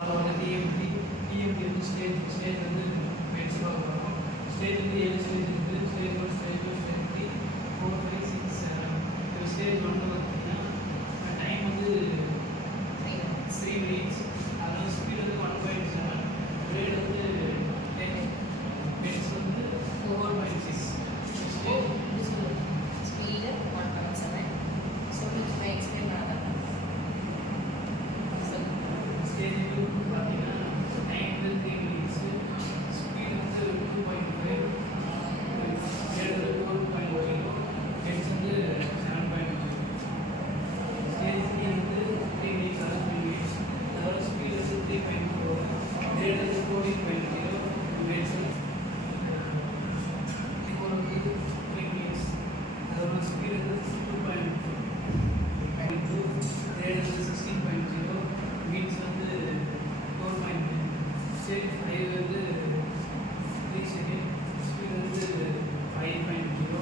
TMT வந்து stage வந்து men's பார்க்க போகிறோம். ஸ்டேஜ் வந்து 7 ஸ்டேஜ் இருக்குது. Stage 1, stage 2, stage 3, 4, 5, 6, 7. இப்போ ஸ்டேஜ் 1 பார்த்தீங்கன்னா டைம் வந்து 3 minutes. அதனால ஸ்பீட் வந்து 1.7. கிரேட் வந்து 10. மென்ஸ் வந்து 4.6. ஸ்பீடு 1.7. ஸோ இப்போ எக்ஸ்பிளைன் பண்ணாங்க. ஸ்டேஜ் 2 பார்த்தீங்கன்னா டைம் வந்து 3 minutes. ஸ்பீட் வந்து 2.5. கிரேட் வந்து 4.0. மென்ஸ் வந்து 7.0. ஸ்டேஜ் 3 வந்து 3 minutes, அதாவது 3 minutes. அதோட ஸ்பீட் வந்து 3.4. கிரேட் வந்து 14.0. மென்ஸ் இப்போ வந்து 3 minutes. அதோட ஸ்பீட் வந்து 2.2. கிரேட் வந்து 16.0. மீன்ஸ் வந்து 4.9. ஸ்டேஜ் 5 வந்து 3 செகண்ட். ஸ்பீட் வந்து 5.0.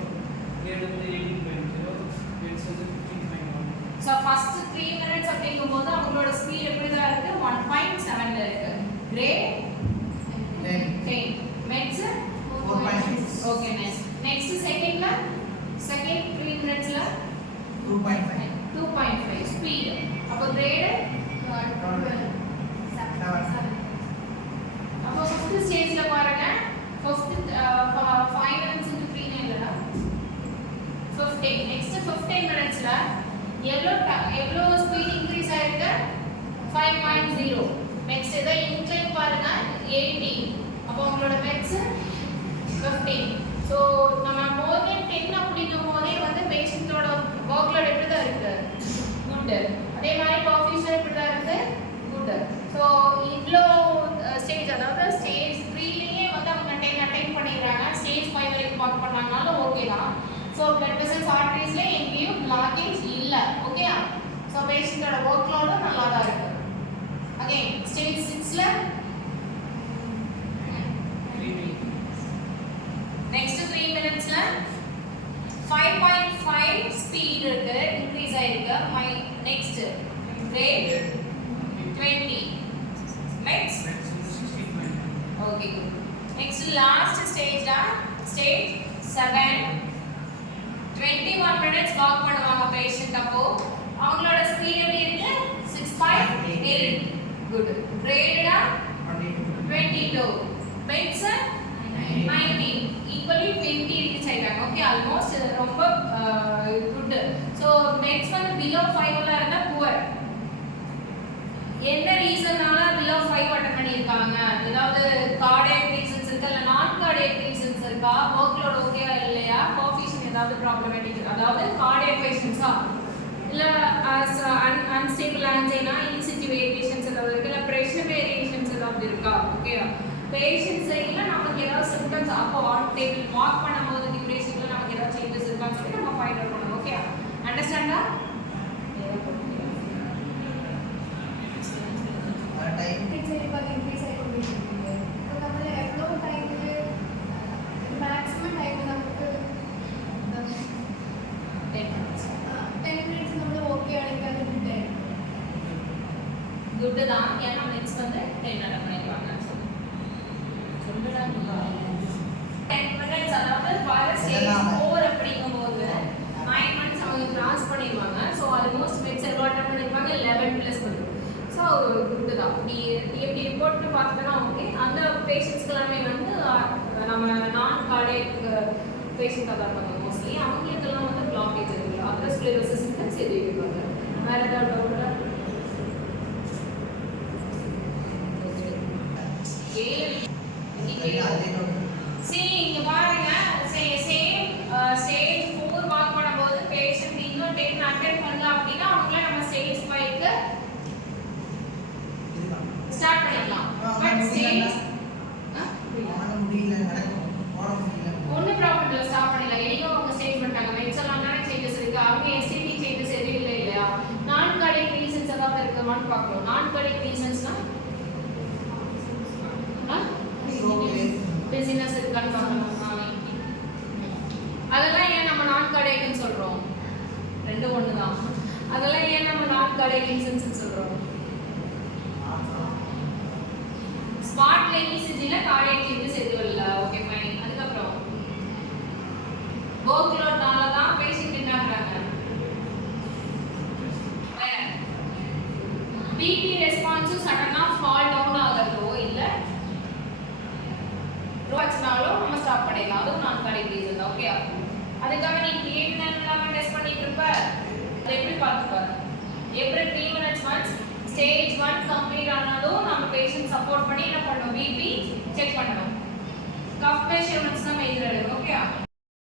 கிரேட் வந்து 18.0. மீன்ஸ் வந்து 15.1. ஸோ ஃபர்ஸ்ட் 3 minutes அப்படிங்கும்போது அவங்களோட ஸ்பீட் எப்படி தான் இருக்கு 1.7ல இருக்கு. கிரேட் 10. மெட்ஸ் 4.6. ஓகே நெக்ஸ்ட் செகண்ட்ல செகண்ட் 3 minutesல 2.5. 2.5 ஸ்பீட். அப்போ கிரேட் அப்போ ஃபிஃப்த் ஸ்டேஜ்ல பாருங்க. ஃபிஃப்த் 5 minutes into 3 இல்லடா 15. நெக்ஸ்ட் 15 minutesல எவ்வளோ ஸ்பீட் இன்க்ரீஸ் ஆயிருக்கு 5.0. நெக்ஸ்ட் இதை இன்க்ளைன் பாருங்க 80. அப்போ உங்களோட மெட்ஸ் 15. ஸோ நம்ம மோர் தென் 10 அப்படிங்கும் போதே வந்து பேஷண்ட்டோட ஒர்க் லோட் எப்படி தான் இருக்கு குட். அதே மாதிரி காஃபிஷன் எப்படி தான் இருக்கு குட். ஸோ இவ்வளோ ஸ்டேஜ் அதாவது ஸ்டேஜ் 3லயே வந்து அவங்க 10 அட்டைன் பண்ணிடுறாங்க. ஸ்டேஜ் 5 வரைக்கும் பார்க் பண்ணாங்கனாலும் ஓகே தான். ஸோ பிளட் வெசல்ஸ் ஆர்டரிஸ்ல எங்கேயும் பிளாக்கேஜ் இல்லை. ஓகேயா? ஸோ பேஷண்ட்டோட ஒர்க் லோடும் நல்லா தான் இருக்கு. அகைன் ஸ்டேஜ் 6ல 3 minutes. நெக்ஸ்ட் 3 minutesல 5.5 ஸ்பீட் இருக்கு இன்க்ரீஸ் ஆயிருக்கு. Next grade 20. மெட்ஸ் Max வந்து 16.9. Okay good. Next last stage தான் ஸ்டேஜ் 7. 21 minutes வாக் பண்ணுவாங்க பேஷண்ட். அப்போ அவங்களோட ஸ்பீட் எப்படி இருக்கு 6.8. குட். கிரேடா 22. மெட்ஸ் 19. ஈக்குவலி 20 ரீச் ஆயிட்டாங்க. ஓகே ஆல்மோஸ்ட் ரொம்ப குட். ஸோ மெட்ஸ் வந்து பிலோ 5ல இருந்தா புவர். என்ன ரீசன்னால பிலோ 5 அட்டன் பண்ணியிருக்காங்க? ஏதாவது கார்டியக் ரீசன்ஸ் இருக்கா இல்லை நான் கார்டியக் ரீசன்ஸ் இருக்கா? ஒர்க் லோட் ஓகேவா இல்லையா? காஃபிஷன் ஏதாவது ப்ராப்ளமேட்டிக் அதாவது கார்டியக் பேஷண்ட்ஸா இல்லை அன்ஸ்டேபிள் ஆன்ஜைனா இன்சிட்டி வேரியேஷன்ஸ் ஏதாவது இருக்கு இல்லை ப்ரெஷர் வேரியேஷன்ஸ் ஏதாவது இருக்கா? ஓகேவா? பேஷண்ட் சைடில் நமக்கு ஏதாவது சிம்டம்ஸ் அப்போ ஆன் டேபிள் வாக் பண்ணும்போது டியூரேஷனில் நமக்கு ஏதாவது சேஞ்சஸ் இருக்கான்னு சொல்லி நம்ம ஃபைண்ட் அவுட் பண்ணணும். ஓகே அண்டர்ஸ்டாண்டா? ഇൻക്രീസ് ആയിക്കൊണ്ടിരിക്കുന്നത്. അപ്പോൾ നമ്മൾ എவ்வளോ ടൈമിൽ മാക്സിമം ടൈം നമുക്ക് 10 മിനിറ്റ്സ് നമ്മൾ ഓക്കെ ആണെങ്കിൽ അത് കിട്ടായിരുന്നു. குட் தான். ஏன்னா நெக்ஸ்ட் வந்து 10 அட்டன் பண்ணிடுவாங்க. சொல்லுடா 10 minutes அதாவது வர ஸ்டேஜ் 4 அப்படிங்கும்போது 9 months அவங்க கிராஸ் பண்ணிடுவாங்க. ஸோ ஆல்மோஸ்ட் மெட்ஸ் எவ்வளோ அட்டன் பண்ணிடுவாங்க 11 ப்ளஸ் பண்ணுவோம். ஸோ குட் தான். டிஎம்டி ரிப்போர்ட்னு பார்த்தோன்னா ஓகே. அந்த பேஷண்ட்ஸ்க்கு எல்லாமே வந்து நம்ம நான் கார்டியக் பேஷண்ட்டாக தான் இருப்பாங்க மோஸ்ட்லி. அவங்களுக்கெல்லாம் வந்து பிளாக்கேஜ் இருக்குல்ல அத்ரோஸ்க்ளெரோசிஸ் சரி இருப்பாங்க. வேறு ஏதாவது டவுட்டா? இங்க பாருங்க சேம் ஸ்டேஜ் 4 மார்க் பண்ணும்போது பேஷண்ட் இன்னும் 10 அட்டெண்ட் பண்ணல அப்படின்னா அவங்கள நம்ம ஸ்டேஜ் 5க்கு ஸ்டார்ட் பண்ணிக்கலாம். பட் ஸ்டேஜ் ஒன்றும் ப்ராப்ளம் இல்லை ஸ்டார்ட் பண்ணிடலாம். எங்கேயும் அவங்க ஸ்டேஜ் பண்ணிட்டாங்க. மெட்ஸ் எல்லாம் தானே சேஞ்சஸ் இருக்கு. அவங்க எஸ்டிடி சேஞ்சஸ் எதுவும் இல்லை இல்லையா? நான் கார்டியக் ரீசன்ஸ் ஏதாவது இருக்குமான்னு பார்க்கணும். நான் கார்டியக் ரீசன்ஸ்னா பிசினஸ் இருக்கான்னு பார்க்கணும். அதெல்லாம் ஏன் நம்ம நான் கார்டியக்னு சொல்றோம்? ரெண்டும் ஒன்று தான். அதெல்லாம் ஏன் நம்ம நான் கார்டியக் ரீசன்ஸ் சொல்றோம்? இசிஜில கார்டியாக் சேஞ்சஸ் எதுவும் இல்லை. Okay fine. அதுக்கப்புறம் ஒர்க் லோட்னால தான் பேஷண்ட் என்ன ஆகுறாங்க? வேற பிபி ரெஸ்பான்ஸும் சடனா ஃபால் டவுன் ஆகிறதோ இல்லை ரோச்னாலும் நம்ம ஸ்டாப் பண்ணிடலாம். அதுவும் நான் கார்டியாக் ரீசன் தான். ஓகே, அதுக்காக நீ கிரியேட்டினின் எல்லாம் டெஸ்ட் பண்ணிட்டு இருப்ப. அதை எப்படி பார்த்துப்பாரு? Every 3 minutes once stage 1 complete ஆனதும் நம்ம பேஷண்ட் சப்போர்ட் பண்ணி என்ன பண்ணணும்? பிபி செக் பண்ணணும். கஃப் மெஷர்மெண்ட்ஸ் நம்ம எழுதுறது. ஓகே.